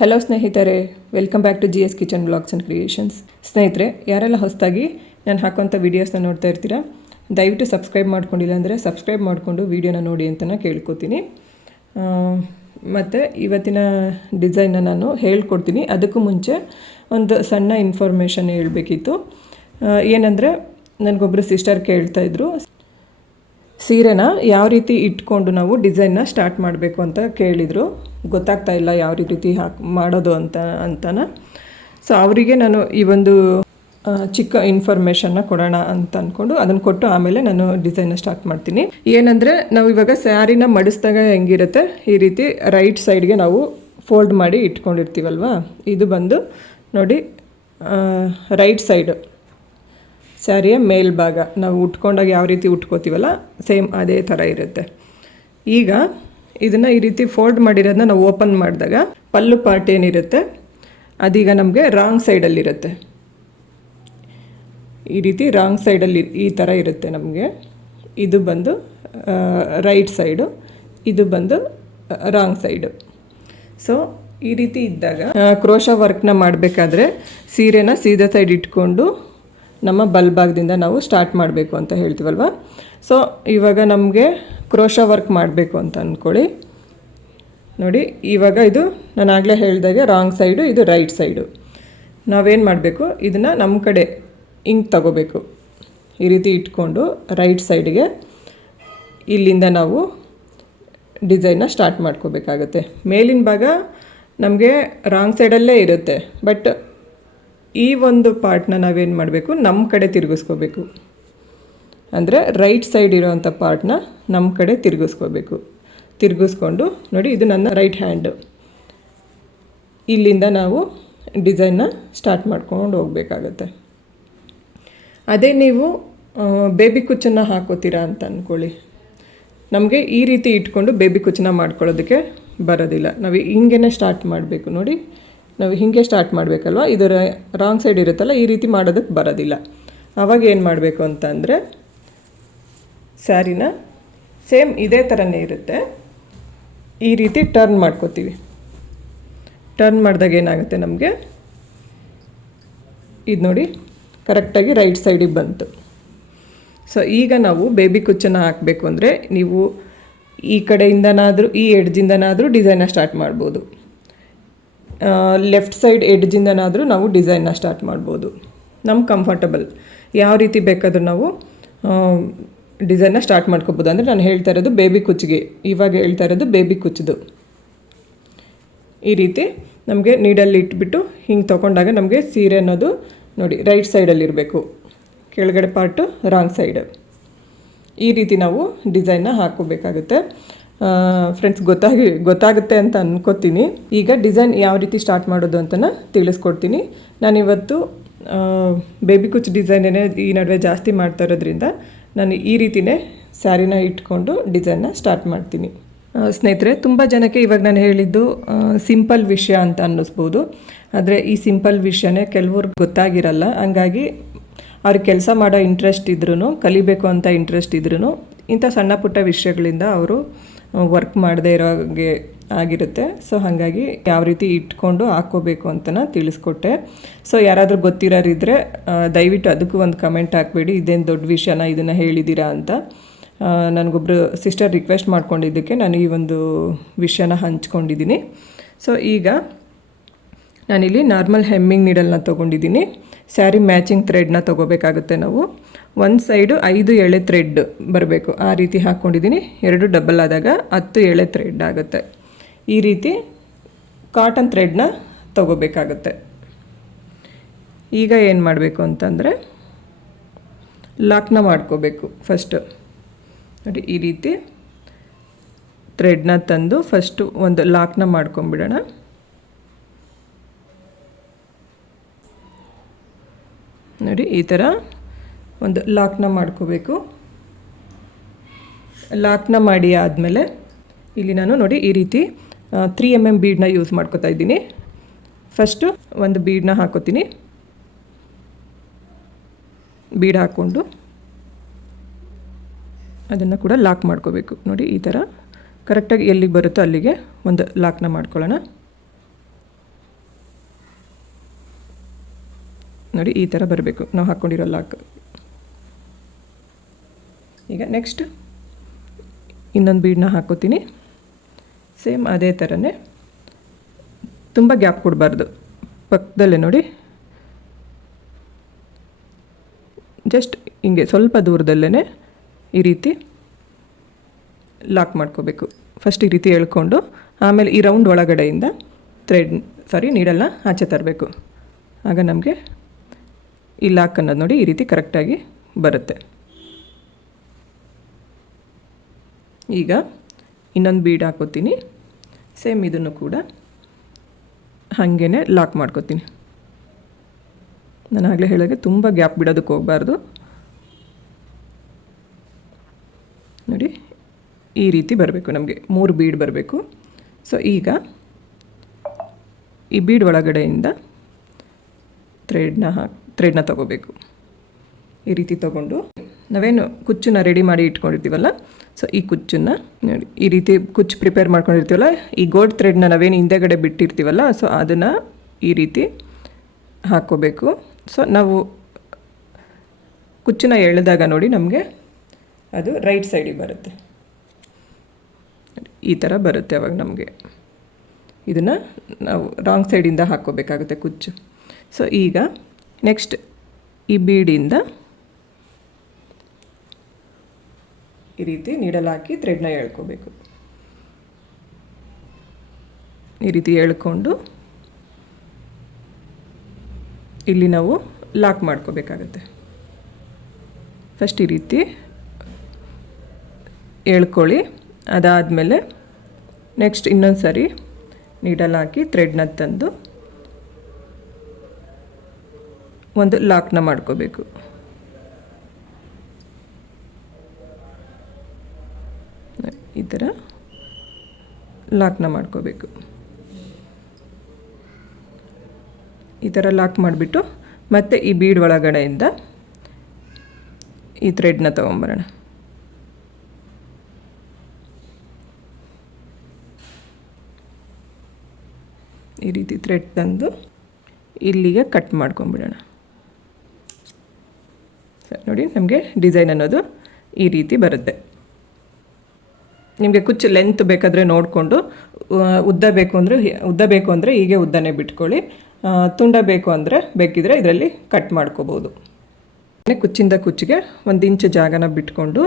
Hello ಸ್ನೇಹಿತರೆ. Welcome back to G S kitchen blogs and creations ಸ್ನೇಹಿತರೆ, ಯಾರೆಲ್ಲ ಹೊಸದಾಗಿ ನಾನು ಹಾಕುವಂಥ ವೀಡಿಯೋಸ್ನ ನೋಡ್ತಾ ಇರ್ತೀರಾ, ದಯವಿಟ್ಟು ಸಬ್ಸ್ಕ್ರೈಬ್ ಮಾಡ್ಕೊಂಡಿಲ್ಲ ಅಂದರೆ ಸಬ್ಸ್ಕ್ರೈಬ್ ಮಾಡಿಕೊಂಡು ವೀಡಿಯೋನ ನೋಡಿ ನಾನು ಕೇಳ್ಕೊತೀನಿ. ಮತ್ತು ಇವತ್ತಿನ ಡಿಸೈನ್ನ ನಾನು ಹೇಳ್ಕೊಡ್ತೀನಿ. ಅದಕ್ಕೂ ಮುಂಚೆ ಒಂದು ಸಣ್ಣ ಇನ್ಫಾರ್ಮೇಷನ್ ಹೇಳಬೇಕಿತ್ತು. ಏನಂದರೆ ನನಗೊಬ್ಬರು ಸಿಸ್ಟರ್ ಕೇಳ್ತಾಯಿದ್ರು ಸೀರೆನ ಯಾವ ರೀತಿ ಇಟ್ಕೊಂಡು ನಾವು ಡಿಸೈನ್ನ ಸ್ಟಾರ್ಟ್ ಮಾಡಬೇಕು ಅಂತ ಕೇಳಿದರು. ಗೊತ್ತಾಗ್ತಾ ಇಲ್ಲ ಯಾವ ರೀತಿ ಹಾಕಿ ಮಾಡೋದು ಅಂತ, ಅಂತನ. ಸೊ ಅವರಿಗೆ ನಾನು ಈ ಒಂದು ಚಿಕ್ಕ ಇನ್ಫಾರ್ಮೇಷನ್ನ ಕೊಡೋಣ ಅಂತ ಅಂದ್ಕೊಂಡು ಅದನ್ನು ಕೊಟ್ಟು ಆಮೇಲೆ ನಾನು ಡಿಸೈನ್ನ ಸ್ಟಾರ್ಟ್ ಮಾಡ್ತೀನಿ. ಏನಂದರೆ ನಾವು ಇವಾಗ ಸ್ಯಾರಿನ ಮಡಿಸಿದಾಗ ಹೆಂಗಿರುತ್ತೆ, ಈ ರೀತಿ ರೈಟ್ ಸೈಡ್ಗೆ ನಾವು ಫೋಲ್ಡ್ ಮಾಡಿ ಇಟ್ಕೊಂಡಿರ್ತೀವಲ್ವಾ? ಇದು ಬಂದು ನೋಡಿ ರೈಟ್ ಸೈಡು ಸ್ಯಾರಿಯ ಮೇಲ್ಭಾಗ. ನಾವು ಉಟ್ಕೊಂಡಾಗ ಯಾವ ರೀತಿ ಉಟ್ಕೋತೀವಲ್ಲ, ಸೇಮ್ ಅದೇ ಥರ ಇರುತ್ತೆ. ಈಗ ಇದನ್ನು ಈ ರೀತಿ ಫೋಲ್ಡ್ ಮಾಡಿರೋದನ್ನ ನಾವು ಓಪನ್ ಮಾಡಿದಾಗ ಪಲ್ಲು ಪಾರ್ಟ್ ಏನಿರುತ್ತೆ, ಅದೀಗ ನಮಗೆ ರಾಂಗ್ ಸೈಡಲ್ಲಿರುತ್ತೆ ಈ ರೀತಿ ರಾಂಗ್ ಸೈಡಲ್ಲಿ ಈ ಥರ ಇರುತ್ತೆ ನಮಗೆ. ಇದು ಬಂದು ರೈಟ್ ಸೈಡು, ಇದು ಬಂದು ರಾಂಗ್ ಸೈಡು. ಸೊ, ಈ ರೀತಿ ಇದ್ದಾಗ ಕ್ರೋಶ ವರ್ಕ್ನ ಮಾಡಬೇಕಾದ್ರೆ ಸೀರೆನ ಸೀದಾ ಸೈಡ್ ಇಟ್ಕೊಂಡು ನಮ್ಮ ಬಲ್ಭಾಗದಿಂದ ನಾವು ಸ್ಟಾರ್ಟ್ ಮಾಡಬೇಕು ಅಂತ ಹೇಳ್ತೀವಲ್ವ? ಸೊ ಇವಾಗ ನಮಗೆ ಕ್ರೋಶ ವರ್ಕ್ ಮಾಡಬೇಕು ಅಂತ ಅಂದ್ಕೊಳ್ಳಿ ನೋಡಿ, ಇವಾಗ ಇದು ನಾನು ಆಗಲೇ ಹೇಳಿದಾಗೆ ರಾಂಗ್ ಸೈಡು ಇದು ರೈಟ್ ಸೈಡು ನಾವೇನು ಮಾಡಬೇಕು? ಇದನ್ನು ನಮ್ಮ ಕಡೆ ಹಿಂಗೆ ತಗೋಬೇಕು. ಈ ರೀತಿ ಇಟ್ಕೊಂಡು ರೈಟ್ ಸೈಡ್ಗೆ ಇಲ್ಲಿಂದ ನಾವು ಡಿಸೈನ್ನ ಸ್ಟಾರ್ಟ್ ಮಾಡ್ಕೋಬೇಕಾಗತ್ತೆ. ಮೇಲಿನ ಭಾಗ ನಮಗೆ ರಾಂಗ್ ಸೈಡಲ್ಲೇ ಇರುತ್ತೆ. ಬಟ್ ಈ ಒಂದು ಪಾರ್ಟ್ನ ನಾವೇನು ಮಾಡಬೇಕು? ನಮ್ಮ ಕಡೆ ತಿರುಗಿಸ್ಕೋಬೇಕು. ಅಂದರೆ ರೈಟ್ ಸೈಡ್ ಇರೋವಂಥ ಪಾರ್ಟ್ನ ನಮ್ಮ ಕಡೆ ತಿರುಗಿಸ್ಕೋಬೇಕು. ತಿರುಗಿಸ್ಕೊಂಡು ನೋಡಿ, ಇದು ನನ್ನ ರೈಟ್ ಹ್ಯಾಂಡು. ಇಲ್ಲಿಂದ ನಾವು ಡಿಸೈನ್ನ ಸ್ಟಾರ್ಟ್ ಮಾಡ್ಕೊಂಡು ಹೋಗಬೇಕಾಗತ್ತೆ. ಅದೇ ನೀವು ಬೇಬಿ ಕುಚ್ಚನ್ನ ಹಾಕೋತೀರಾ ಅಂತ ಅಂದ್ಕೊಳ್ಳಿ ನಮಗೆ ಈ ರೀತಿ ಇಟ್ಕೊಂಡು ಬೇಬಿ ಕುಚ್ಚನ್ನ ಮಾಡ್ಕೊಳ್ಳೋದಕ್ಕೆ ಬರೋದಿಲ್ಲ. ನಾವು ಹಿಂಗೆ ಸ್ಟಾರ್ಟ್ ಮಾಡಬೇಕು. ನೋಡಿ ನಾವು ಹೀಗೆ ಸ್ಟಾರ್ಟ್ ಮಾಡಬೇಕಲ್ವ? ಇದರ ರಾಂಗ್ ಸೈಡ್ ಇರುತ್ತಲ್ಲ, ಈ ರೀತಿ ಮಾಡೋದಕ್ಕೆ ಬರೋದಿಲ್ಲ. ಆವಾಗ ಏನು ಮಾಡಬೇಕು ಅಂತಂದರೆ ಸ್ಯಾರಿನ ಸೇಮ್ ಇದೇ ಥರನೇ ಇರುತ್ತೆ. ಈ ರೀತಿ ಟರ್ನ್ ಮಾಡ್ಕೋತೀವಿ. ಟರ್ನ್ ಮಾಡಿದಾಗ ಏನಾಗುತ್ತೆ ನಮಗೆ? ಇದು ನೋಡಿ ಕರೆಕ್ಟಾಗಿ ರೈಟ್ ಸೈಡಿಗೆ ಬಂತು. ಸೊ ಈಗ ನಾವು ಬೇಬಿ ಕುಚ್ಚನ್ನು ಹಾಕಬೇಕು ಅಂದರೆ, ನೀವು ಈ ಕಡೆಯಿಂದನಾದರೂ, ಈ ಎಡ್ಜಿಂದನಾದರೂ ಡಿಸೈನ್ನ ಸ್ಟಾರ್ಟ್ ಮಾಡ್ಬೋದು. ಲೆಫ್ಟ್ ಸೈಡ್ ಎಡ್ಜಿಂದನಾದರೂ ನಾವು ಡಿಸೈನ್ನ ಸ್ಟಾರ್ಟ್ ಮಾಡ್ಬೋದು. ನಮ್ಮ ಕಂಫರ್ಟಬಲ್ ಯಾವ ರೀತಿ ಬೇಕಾದರೂ ನಾವು ಡಿಸೈನ್ನ ಸ್ಟಾರ್ಟ್ ಮಾಡ್ಕೋಬೋದು. ಅಂದರೆ ನಾನು ಹೇಳ್ತಾ ಇರೋದು ಬೇಬಿ ಕುಚ್ಚಿಗೆ ಇವಾಗ ಹೇಳ್ತಾ ಇರೋದು ಬೇಬಿ ಕುಚ್ಚದು ಈ ರೀತಿ ನಮಗೆ ನೀಡಲ್ಲಿ ಇಟ್ಬಿಟ್ಟು ಹಿಂಗೆ ತೊಗೊಂಡಾಗ ನಮಗೆ ಸೀರೆ ಅನ್ನೋದು ನೋಡಿ ರೈಟ್ ಸೈಡಲ್ಲಿರಬೇಕು ಕೆಳಗಡೆ ಪಾರ್ಟು ರಾಂಗ್ ಸೈಡ್ ಈ ರೀತಿ ನಾವು ಡಿಸೈನ್ನ ಹಾಕ್ಕೋಬೇಕಾಗುತ್ತೆ. ಫ್ರೆಂಡ್ಸ್ ಗೊತ್ತಾಗಿ, ಗೊತ್ತಾಗುತ್ತೆ ಅಂತ ಅನ್ಕೋತೀನಿ. ಈಗ ಡಿಸೈನ್ ಯಾವ ರೀತಿ ಸ್ಟಾರ್ಟ್ ಮಾಡೋದು ಅಂತನ ತಿಳಿಸ್ಕೊಡ್ತೀನಿ. ನಾನಿವತ್ತು ಬೇಬಿ ಕುಚ್ ಡಿಸೈನೇ ಈ ನಡುವೆ ಜಾಸ್ತಿ ಮಾಡ್ತಾ ಇರೋದ್ರಿಂದ ನಾನು ಈ ರೀತಿನೇ ಸ್ಯಾರಿನ ಇಟ್ಕೊಂಡು ಡಿಸೈನ್ನ ಸ್ಟಾರ್ಟ್ ಮಾಡ್ತೀನಿ. ಸ್ನೇಹಿತರೆ, ತುಂಬ ಜನಕ್ಕೆ ಇವಾಗ ನಾನು ಹೇಳಿದ್ದು ಸಿಂಪಲ್ ವಿಷಯ ಅಂತ ಅನ್ನಿಸ್ಬೋದು. ಆದರೆ ಈ ಸಿಂಪಲ್ ವಿಷಯನೇ ಕೆಲವ್ರಿಗೆ ಗೊತ್ತಾಗಿರಲ್ಲ. ಹಂಗಾಗಿ ಅವ್ರಿಗೆ ಕೆಲಸ ಮಾಡೋ ಇಂಟ್ರೆಸ್ಟ್ ಇದ್ರೂ ಕಲಿಬೇಕು ಅಂತ ಇಂಟ್ರೆಸ್ಟ್ ಇದ್ರೂ ಇಂಥ ಸಣ್ಣ ಪುಟ್ಟ ವಿಷಯಗಳಿಂದ ಅವರು ವರ್ಕ್ ಮಾಡದೇ ಇರೋ ಹಾಗೆ ಆಗಿರುತ್ತೆ. ಸೊ ಹಾಗಾಗಿ ಯಾವ ರೀತಿ ಇಟ್ಕೊಂಡು ಹಾಕ್ಕೋಬೇಕು ಅಂತನ ತಿಳಿಸ್ಕೊಟ್ಟೆ. ಸೊ ಯಾರಾದರೂ ಗೊತ್ತಿರೋರಿದ್ದರೆ ದಯವಿಟ್ಟು ಅದಕ್ಕೂ ಒಂದು ಕಮೆಂಟ್ ಹಾಕಬೇಡಿ. ಇದೇನು ದೊಡ್ಡ ವಿಷಯನ, ಇದನ್ನು ಹೇಳಿದ್ದೀರಾ ಅಂತ. ನನಗೊಬ್ಬರು ಸಿಸ್ಟರ್ ರಿಕ್ವೆಸ್ಟ್ ಮಾಡ್ಕೊಂಡಿದ್ದಕ್ಕೆ ನಾನು ಈ ಒಂದು ವಿಷಯನ ಹಂಚ್ಕೊಂಡಿದ್ದೀನಿ. ಸೊ ಈಗ ನಾನಿಲ್ಲಿ ನಾರ್ಮಲ್ ಹೆಮ್ಮಿಂಗ್ ನೀಡಲ್ನ ತೊಗೊಂಡಿದ್ದೀನಿ. ಸ್ಯಾರಿ ಮ್ಯಾಚಿಂಗ್ ಥ್ರೆಡ್ನ ತೊಗೋಬೇಕಾಗುತ್ತೆ ನಾವು. ಒಂದು ಸೈಡು ಐದು ಎಳೆ ಥ್ರೆಡ್ ಬರಬೇಕು. ಆ ರೀತಿ ಹಾಕ್ಕೊಂಡಿದ್ದೀನಿ ಎರಡು ಡಬಲ್ ಆದಾಗ ಹತ್ತು ಎಳೆ ಥ್ರೆಡ್ ಆಗುತ್ತೆ. ಈ ರೀತಿ ಕಾಟನ್ ಥ್ರೆಡ್ನ ತಗೋಬೇಕಾಗುತ್ತೆ. ಈಗ ಏನು ಮಾಡಬೇಕು ಅಂತಂದರೆ ಲಾಕ್ನ ಮಾಡ್ಕೋಬೇಕು ಫಸ್ಟು ನೋಡಿ, ಈ ರೀತಿ ಥ್ರೆಡ್ನ ತಂದು ಫಸ್ಟು ಒಂದು ಲಾಕ್ನ ಮಾಡ್ಕೊಂಬಿಡೋಣ ನೋಡಿ, ಈ ಥರ ಒಂದು ಲಾಕ್ನ ಮಾಡ್ಕೋಬೇಕು. ಲಾಕ್ನ ಮಾಡಿ ಆದಮೇಲೆ ಇಲ್ಲಿ ನಾನು ನೋಡಿ ಈ ರೀತಿ ತ್ರೀ ಎಂ ಎಂ ಬೀಡನ್ನ ಯೂಸ್ ಮಾಡ್ಕೋತಾ ಇದ್ದೀನಿ. ಫಸ್ಟು ಒಂದು ಬೀಡನ್ನ ಹಾಕೋತೀನಿ. ಬೀಡ್ ಹಾಕ್ಕೊಂಡು ಅದನ್ನು ಕೂಡ ಲಾಕ್ ಮಾಡ್ಕೋಬೇಕು. ನೋಡಿ ಈ ಥರ ಕರೆಕ್ಟಾಗಿ ಎಲ್ಲಿಗೆ ಬರುತ್ತೋ ಅಲ್ಲಿಗೆ ಒಂದು ಲಾಕ್ನ ಮಾಡ್ಕೊಳ್ಳೋಣ. ನೋಡಿ ಈ ಥರ ಬರಬೇಕು. ನಾವು ಹಾಕ್ಕೊಂಡಿರೋ ಲಾಕ್ ಈಗ ನೆಕ್ಸ್ಟ್ ಇನ್ನೊಂದು ಬೀಡನ್ನ ಹಾಕೋತೀನಿ. ಸೇಮ್ ಅದೇ ಥರನೇ ತುಂಬ ಗ್ಯಾಪ್ ಕೊಡಬಾರ್ದು. ಪಕ್ಕದಲ್ಲೇ ನೋಡಿ. ಜಸ್ಟ್ ಹಿಂಗೆ ಸ್ವಲ್ಪ ದೂರದಲ್ಲೇ ಈ ರೀತಿ ಲಾಕ್ ಮಾಡ್ಕೋಬೇಕು. ಫಸ್ಟ್ ಈ ರೀತಿ ಎಳ್ಕೊಂಡು, ಆಮೇಲೆ ಈ ರೌಂಡ್ ಒಳಗಡೆಯಿಂದ ಥ್ರೆಡ್ ಸಾರಿ ನೀಡಲ್ಲ ಆಚೆ ತರಬೇಕು. ಆಗ ನಮಗೆ ಈ ಲಾಕ್ ಅನ್ನೋದು ನೋಡಿ ಈ ರೀತಿ ಕರೆಕ್ಟಾಗಿ ಬರುತ್ತೆ. ಈಗ ಇನ್ನೊಂದು ಬೀಡ್ ಹಾಕೋತೀನಿ. ಸೇಮ್ ಇದನ್ನು ಕೂಡ ಹಾಗೇ ಲಾಕ್ ಮಾಡ್ಕೋತೀನಿ. ನಾನು ಆಗಲೇ ಹೇಳೋಕ್ಕೆ ತುಂಬ ಗ್ಯಾಪ್ ಬಿಡೋದಕ್ಕೆ ಹೋಗಬಾರ್ದು. ನೋಡಿ, ಈ ರೀತಿ ಬರಬೇಕು ನಮಗೆ. ಮೂರು ಬೀಡ್ ಬರಬೇಕು. ಸೊ ಈಗ ಈ ಬೀಡ್ ಒಳಗಡೆಯಿಂದ ಥ್ರೆಡ್ನ ಹಾಕಿ ಥ್ರೆಡ್ನ ತಗೋಬೇಕು. ಈ ರೀತಿ ತಗೊಂಡು ನಾವೇನು ಕುಚ್ಚನ್ನ ರೆಡಿ ಮಾಡಿ ಇಟ್ಕೊಂಡಿರ್ತೀವಲ್ಲ ಸೊ ಈ ಕುಚ್ಚನ್ನು ನೋಡಿ, ಈ ರೀತಿ ಕುಚ್ಚು ಪ್ರಿಪೇರ್ ಮಾಡ್ಕೊಂಡಿರ್ತೀವಲ್ಲ, ಈ ಗೋಲ್ಡ್ ಥ್ರೆಡ್ನ ನಾವೇನು ಹಿಂದೆಗಡೆ ಬಿಟ್ಟಿರ್ತೀವಲ್ಲ ಸೊ ಅದನ್ನು ಈ ರೀತಿ ಹಾಕ್ಕೋಬೇಕು. ಸೊ ನಾವು ಕುಚ್ಚನ್ನ ಎಳೆದಾಗ ನೋಡಿ ನಮಗೆ ಅದು ರೈಟ್ ಸೈಡಿಗೆ ಬರುತ್ತೆ. ಈ ಥರ ಬರುತ್ತೆ ಅವಾಗ ನಮಗೆ. ಇದನ್ನು ನಾವು ರಾಂಗ್ ಸೈಡಿಂದ ಹಾಕ್ಕೋಬೇಕಾಗುತ್ತೆ ಕುಚ್ಚು. ಸೊ ಈಗ ನೆಕ್ಸ್ಟ್ ಈ ಬೀಡಿಂದ ಈ ರೀತಿ ನೀಡಲ್ ಹಾಕಿ ಥ್ರೆಡ್ನ ಎಳ್ಕೋಬೇಕು. ಈ ರೀತಿ ಎಳ್ಕೊಂಡು ಇಲ್ಲಿ ನಾವು ಲಾಕ್ ಮಾಡ್ಕೋಬೇಕಾಗತ್ತೆ. ಫಸ್ಟ್ ಈ ರೀತಿ ಎಳ್ಕೊಳ್ಳಿ. ಅದಾದಮೇಲೆ ನೆಕ್ಸ್ಟ್ ಇನ್ನೊಂದು ಸರಿ ನೀಡಲ್ ಹಾಕಿ ಥ್ರೆಡ್ನ ತಂದು ಒಂದು ಲಾಕ್ನ ಮಾಡ್ಕೋಬೇಕು ಈ ಥರ ಲಾಕ್ನ ಮಾಡ್ಕೋಬೇಕು. ಈ ಥರ ಲಾಕ್ ಮಾಡಿಬಿಟ್ಟು ಮತ್ತೆ ಈ ಬೀಡ್ ಒಳಗಡೆಯಿಂದ ಈ ಥ್ರೆಡ್ನ ತೊಗೊಂಬರೋಣ. ಈ ರೀತಿ ಥ್ರೆಡ್ ತಂದು ಇಲ್ಲಿಗೆ ಕಟ್ ಮಾಡ್ಕೊಂಬಿಡೋಣ. ಸರಿ ನೋಡಿ ನಮಗೆ ಡಿಸೈನ್ ಅನ್ನೋದು ಈ ರೀತಿ ಬರುತ್ತೆ. ನಿಮಗೆ ಕುಚ್ಚು ಲೆಂತ್ ಬೇಕಾದರೆ ನೋಡಿಕೊಂಡು ಉದ್ದ ಬೇಕು ಅಂದರೆ, ಉದ್ದ ಬೇಕು ಅಂದರೆ ಹೀಗೆ ಉದ್ದನೇ ಬಿಟ್ಕೊಳ್ಳಿ. ತುಂಡ ಬೇಕು ಅಂದರೆ ಬೇಕಿದ್ರೆ ಇದರಲ್ಲಿ ಕಟ್ ಮಾಡ್ಕೋಬೋದು. ಕುಚ್ಚಿಂದ ಕುಚ್ಚಿಗೆ ಒಂದು ಇಂಚು ಜಾಗನ ಬಿಟ್ಕೊಂಡು,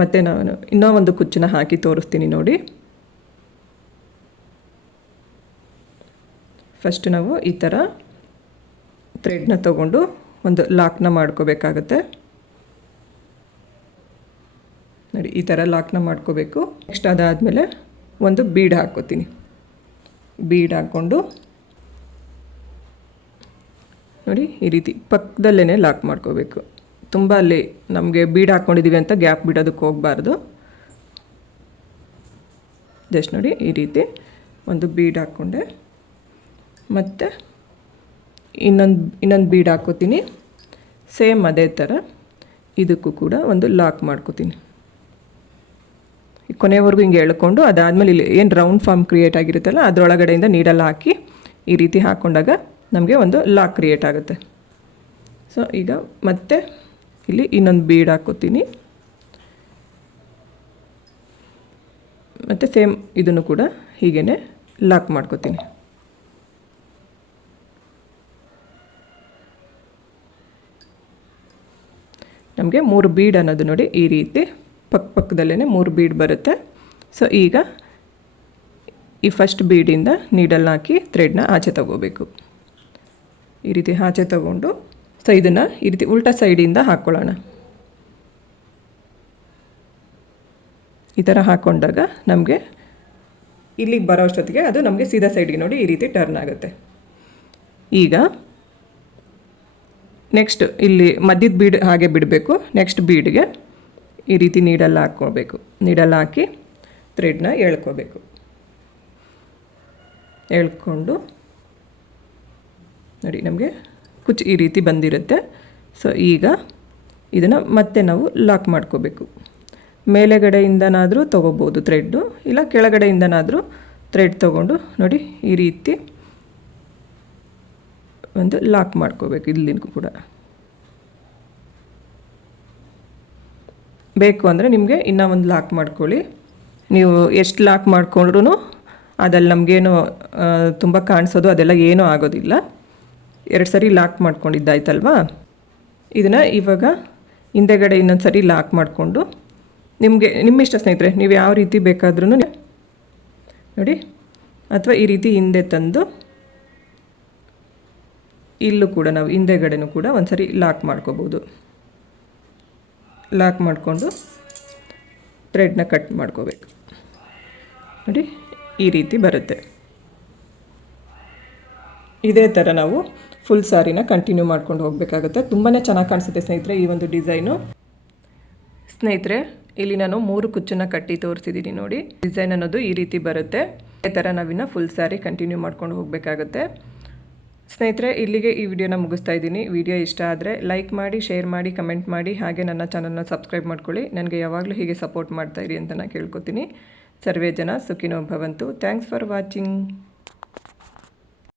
ಮತ್ತು ನಾನು ಇನ್ನೂ ಒಂದು ಕುಚ್ಚನ್ನ ಹಾಕಿ ತೋರಿಸ್ತೀನಿ ನೋಡಿ. ಫಸ್ಟ್ ನಾವು ಈ ಥರ ಥ್ರೆಡ್ನ ತಗೊಂಡು ಒಂದು ಲಾಕ್ನ ಮಾಡ್ಕೋಬೇಕಾಗತ್ತೆ. ನೋಡಿ, ಈ ಥರ ಲಾಕ್ನ ಮಾಡ್ಕೋಬೇಕು. ನೆಕ್ಸ್ಟ್ ಅದಾದಮೇಲೆ ಒಂದು ಬೀಡ್ ಹಾಕ್ಕೋತೀನಿ. ಬೀಡ್ ಹಾಕ್ಕೊಂಡು ನೋಡಿ, ಈ ರೀತಿ ಪಕ್ಕದಲ್ಲೇ ಲಾಕ್ ಮಾಡ್ಕೋಬೇಕು. ತುಂಬ ಅಲ್ಲಿ ನಮಗೆ ಬೀಡ್ ಹಾಕ್ಕೊಂಡಿದ್ದೀವಿ ಅಂತ ಗ್ಯಾಪ್ ಬಿಡೋದಕ್ಕೆ ಹೋಗಬಾರ್ದು. ಜಸ್ಟ್ ನೋಡಿ, ಈ ರೀತಿ ಒಂದು ಬೀಡ್ ಹಾಕ್ಕೊಂಡೆ. ಮತ್ತು ಇನ್ನೊಂದು ಇನ್ನೊಂದು ಬೀಡ್ ಹಾಕ್ಕೋತೀನಿ. ಸೇಮ್ ಅದೇ ಥರ ಇದಕ್ಕೂ ಕೂಡ ಒಂದು ಲಾಕ್ ಮಾಡ್ಕೋತೀನಿ. ಕೊನೆವರೆಗೂ ಹಿಂಗೆ ಎಳ್ಕೊಂಡು ಅದಾದಮೇಲೆ ಇಲ್ಲಿ ಏನು ರೌಂಡ್ ಫಾರ್ಮ್ ಕ್ರಿಯೇಟ್ ಆಗಿರುತ್ತಲ್ಲ, ಅದರೊಳಗಡೆಯಿಂದ ನೀಡಲ್ಲ ಹಾಕಿ ಈ ರೀತಿ ಹಾಕ್ಕೊಂಡಾಗ ನಮಗೆ ಒಂದು ಲಾಕ್ ಕ್ರಿಯೇಟ್ ಆಗುತ್ತೆ. ಸೊ ಈಗ ಮತ್ತೆ ಇಲ್ಲಿ ಇನ್ನೊಂದು ಬೀಡ್ ಹಾಕೋತೀನಿ. ಮತ್ತು ಸೇಮ್ ಇದನ್ನು ಕೂಡ ಹೀಗೇ ಲಾಕ್ ಮಾಡ್ಕೋತೀನಿ. ನಮಗೆ ಮೂರು ಬೀಡ್ ಅನ್ನೋದು ನೋಡಿ ಈ ರೀತಿ ಪಕ್ಕ ಪಕ್ಕದಲ್ಲೇ ಮೂರು ಬೀಡ್ ಬರುತ್ತೆ. ಸೊ ಈಗ ಈ ಫಸ್ಟ್ ಬೀಡಿಂದ ನೀಡಲ್ನ ಹಾಕಿ ಥ್ರೆಡ್ನ ಆಚೆ ತಗೋಬೇಕು. ಈ ರೀತಿ ಆಚೆ ತಗೊಂಡು ಸೊ ಇದನ್ನು ಈ ರೀತಿ ಉಲ್ಟಾ ಸೈಡಿಂದ ಹಾಕ್ಕೊಳ್ಳೋಣ ಈ ಥರ ಹಾಕ್ಕೊಂಡಾಗ ನಮಗೆ ಇಲ್ಲಿಗೆ ಬರೋ ಅಷ್ಟೊತ್ತಿಗೆ ಅದು ನಮಗೆ ಸೀದಾ ಸೈಡ್ಗೆ ನೋಡಿ ಈ ರೀತಿ ಟರ್ನ್ ಆಗುತ್ತೆ. ಈಗ ನೆಕ್ಸ್ಟ್ ಇಲ್ಲಿ ಮಧ್ಯದ ಬೀಡ್ ಹಾಗೆ ಬಿಡಬೇಕು. ನೆಕ್ಸ್ಟ್ ಬೀಡ್ಗೆ ಈ ರೀತಿ ನೀಡಲ್ಲ ಹಾಕ್ಕೋಬೇಕು ನೀಡಲ್ಲ ಹಾಕಿ ಥ್ರೆಡ್ನ ಎಳ್ಕೋಬೇಕು ಎಳ್ಕೊಂಡು ನೋಡಿ ನಮಗೆ ಕುಚ್ ಈ ರೀತಿ ಬಂದಿರುತ್ತೆ. ಸೊ ಈಗ ಇದನ್ನು ಮತ್ತೆ ನಾವು ಲಾಕ್ ಮಾಡ್ಕೋಬೇಕು ಮೇಲೆಗಡೆಯಿಂದನಾದರೂ ತೊಗೋಬೋದು ಥ್ರೆಡ್ಡು ಇಲ್ಲ ಕೆಳಗಡೆಯಿಂದನಾದರೂ ಥ್ರೆಡ್ ತೊಗೊಂಡು ನೋಡಿ ಈ ರೀತಿ ಒಂದು ಲಾಕ್ ಮಾಡ್ಕೋಬೇಕು ಇಲ್ಲಿಗೂ ಕೂಡ. ಬೇಕು ಅಂದರೆ ನಿಮಗೆ ಇನ್ನೂ ಒಂದು ಲಾಕ್ ಮಾಡ್ಕೊಳ್ಳಿ. ನೀವು ಎಷ್ಟು ಲಾಕ್ ಮಾಡಿಕೊಂಡ್ರೂ ಅದಲ್ಲಿ ನಮಗೇನು ತುಂಬ ಕಾಣಿಸೋದು, ಅದೆಲ್ಲ ಏನೂ ಆಗೋದಿಲ್ಲ. ಎರಡು ಸರಿ ಲಾಕ್ ಮಾಡ್ಕೊಂಡಿದ್ದಾಯ್ತಲ್ವಾ? ಇದನ್ನು ಇವಾಗ ಹಿಂದೆಗಡೆ ಇನ್ನೊಂದು ಸರಿ ಲಾಕ್ ಮಾಡಿಕೊಂಡು ನಿಮಗೆ ನಿಮ್ಮ ಇಷ್ಟ ಸ್ನೇಹಿತರೆ, ನೀವು ಯಾವ ರೀತಿ ಬೇಕಾದ್ರೂ ನೋಡಿ, ಅಥವಾ ಈ ರೀತಿ ಹಿಂದೆ ತಂದು ಇಲ್ಲೂ ಕೂಡ ನಾವು ಹಿಂದೆಗಡೆನೂ ಕೂಡ ಒಂದು ಸರಿ ಲಾಕ್ ಮಾಡ್ಕೋಬೋದು. ಲಾಕ್ ಮಾಡಿಕೊಂಡು ಥ್ರೆಡ್ನ ಕಟ್ ಮಾಡ್ಕೋಬೇಕು. ನೋಡಿ, ಈ ರೀತಿ ಬರುತ್ತೆ. ಇದೇ ಥರ ನಾವು ಫುಲ್ ಸ್ಯಾರಿನ ಕಂಟಿನ್ಯೂ ಮಾಡ್ಕೊಂಡು ಹೋಗಬೇಕಾಗುತ್ತೆ. ತುಂಬಾ ಚೆನ್ನಾಗಿ ಕಾಣಿಸುತ್ತೆ ಸ್ನೇಹಿತರೆ ಈ ಒಂದು ಡಿಸೈನು. ಸ್ನೇಹಿತರೆ, ಇಲ್ಲಿ ನಾನು ಮೂರು ಕುಚ್ಚನ್ನು ಕಟ್ಟಿ ತೋರಿಸಿದ್ದೀನಿ ನೋಡಿ. ಡಿಸೈನ್ ಅನ್ನೋದು ಈ ರೀತಿ ಬರುತ್ತೆ. ಇದೇ ಥರ ನಾವಿನ್ನು ಫುಲ್ ಸ್ಯಾರಿ ಕಂಟಿನ್ಯೂ ಮಾಡ್ಕೊಂಡು ಹೋಗಬೇಕಾಗುತ್ತೆ. ಸ್ನೇಹಿತರೆ, ಇಲ್ಲಿಗೆ ಈ ವಿಡಿಯೋನ ಮುಗಿಸ್ತಾ ಇದ್ದೀನಿ. ವಿಡಿಯೋ ಇಷ್ಟ ಆದರೆ ಲೈಕ್ ಮಾಡಿ, ಶೇರ್ ಮಾಡಿ, ಕಮೆಂಟ್ ಮಾಡಿ, ಹಾಗೆ ನನ್ನ ಚಾನಲ್ನ ಸಬ್ಸ್ಕ್ರೈಬ್ ಮಾಡ್ಕೊಳ್ಳಿ. ನನಗೆ ಯಾವಾಗಲೂ ಹೀಗೆ ಸಪೋರ್ಟ್ ಮಾಡ್ತಾ ಇರಿ ಅಂತ ನಾನು ಕೇಳ್ಕೊತೀನಿ. ಸರ್ವೇ ಜನ ಸುಖಿನೋ ಭವಂತು. Thanks for watching.